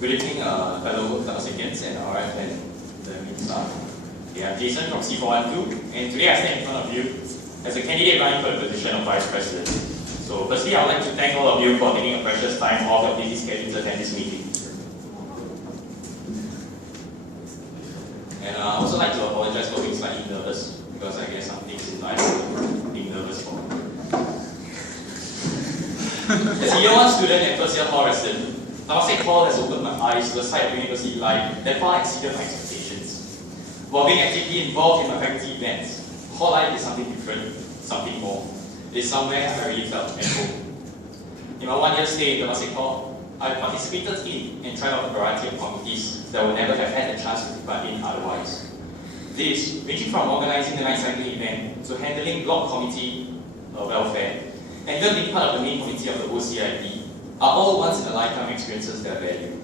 Good evening, fellow Temasekians and RF and the meeting staff. I'm Jason from C412, and today I stand in front of you as a candidate running for the position of Vice President. So firstly, I would like to thank all of you for taking a precious time off your busy schedule to attend this meeting. And I also like to apologize for being slightly nervous, because I guess some things in life I'm being nervous for. As a year 1 student and first year hall resident, Temasek Hall has opened my eyes to the side of university life that far exceeded my expectations. While being actively involved in my faculty events, hall life is something different, something more. It is somewhere I really felt at home. In my 1 year stay in Temasek Hall, I participated in and tried out a variety of committees that would never have had a chance to take part in otherwise. This, ranging from organizing the night cycling event to handling block committee welfare, and even being part of the main committee of the OCIP, are all once-in-a-lifetime experiences that I value.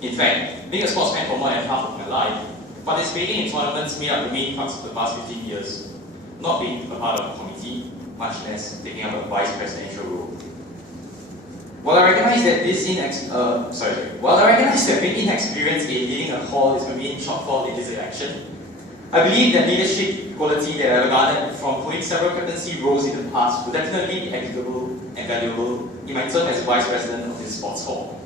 In fact, being a sportsman for more than half of my life, participating in tournaments made up the main parts of the past 15 years, not being a part of a committee, much less taking up a vice presidential role. While I recognize that being inexperienced in leading a hall is my main shortfall in this election, I believe that leadership quality that I've garnered from holding several captaincy roles in the past will definitely be applicable and valuable in my term as Vice President of this sports hall.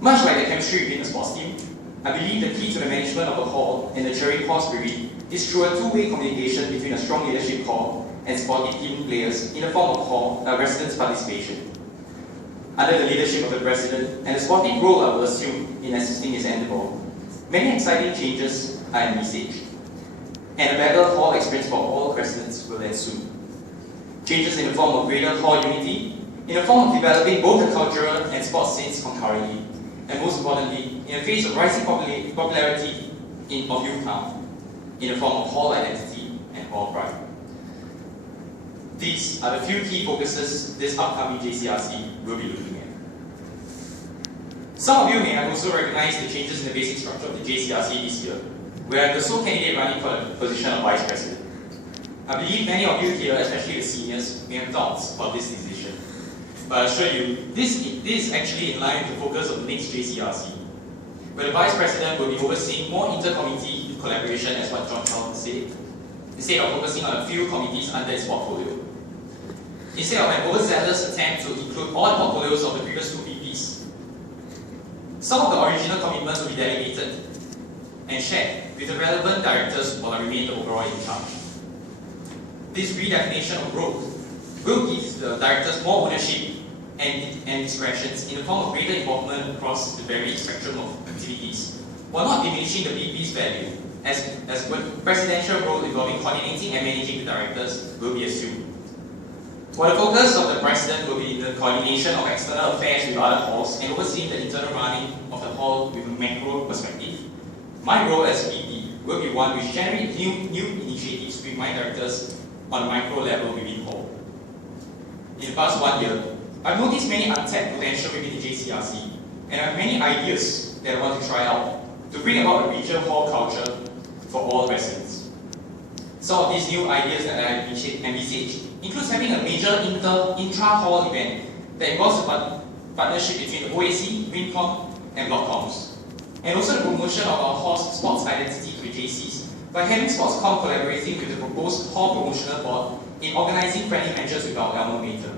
Much like the chemistry within the sports team, I believe the key to the management of a hall and nurturing hall spirit is through a two-way communication between a strong leadership core and sporting team players in the form of residents' participation. Under the leadership of the President and the sporting role I will assume in assisting his endeavor, many exciting changes are envisaged, and a better hall experience for all residents will ensue. Changes in the form of greater hall unity, in the form of developing both the cultural and sports scenes concurrently, and most importantly, in the face of rising popularity of youth town, in the form of hall identity and hall pride. These are the few key focuses this upcoming JCRC will be looking at. Some of you may have also recognized the changes in the basic structure of the JCRC this year, where I'm the sole candidate running for the position of Vice President. I believe many of you here, especially the seniors, may have thoughts about this decision. But I assure you, this is actually in line with the focus of the next JCRC, where the Vice President will be overseeing more inter-committee collaboration, as what John Charles said, instead of focusing on a few committees under its portfolio. Instead of an overzealous attempt to include all the portfolios of the previous two VPs, some of the original commitments will be delegated and shared with the relevant directors while I remain the overall in charge. This redefinition of growth will give the directors more ownership and discretions in the form of greater involvement across the varied spectrum of activities, while not diminishing the VP's value, as the presidential role involving coordinating and managing the directors will be assumed. While the focus of the president will be in the coordination of external affairs with other halls and overseeing the internal running of the hall with a macro perspective, my role as VP will be one which generates new initiatives with my directors on a micro level within hall. In the past 1 year, I've noticed many untapped potential within the JCRC, and I have many ideas that I want to try out to bring about a richer hall culture for all residents. Some of these new ideas that I have envisaged includes having a major intra-hall event that involves a partnership between the OAC, WinCom, and BlockComs, and also the promotion of our hall's sports identity with JCs by having SportsCom collaborating with the proposed hall promotional board in organizing friendly matches with our alma mater.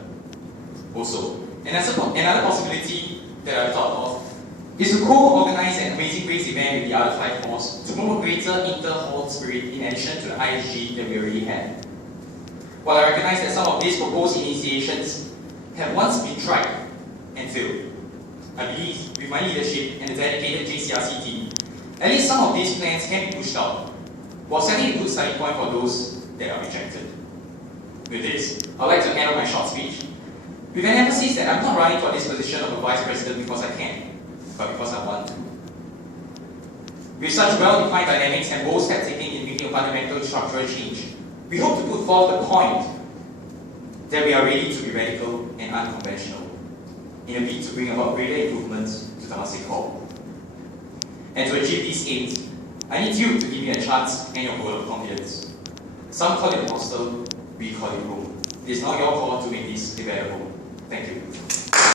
Also, another possibility that I thought of is to co-organize an Amazing Grace event with the other 5 halls to promote greater inter-hall spirit in addition to the ISG that we already had. While I recognize that some of these proposed initiations have once been tried and failed, I believe with my leadership and the dedicated JCRC team, at least some of these plans can be pushed out, while setting a good starting point for those that are rejected. With this, I'd like to end off my short speech with an emphasis that I'm not running for this position of a Vice President because I can, but because I want to. With such well-defined dynamics and bold steps taken in making a fundamental structural change, we hope to put forth the point that we are ready to be radical and unconventional in a bid to bring about greater improvements to Temasek Hall. And to achieve these aims, I need you to give me a chance and your vote of confidence. Some call it hostel, we call it home. It is now your call to make this available. Thank you.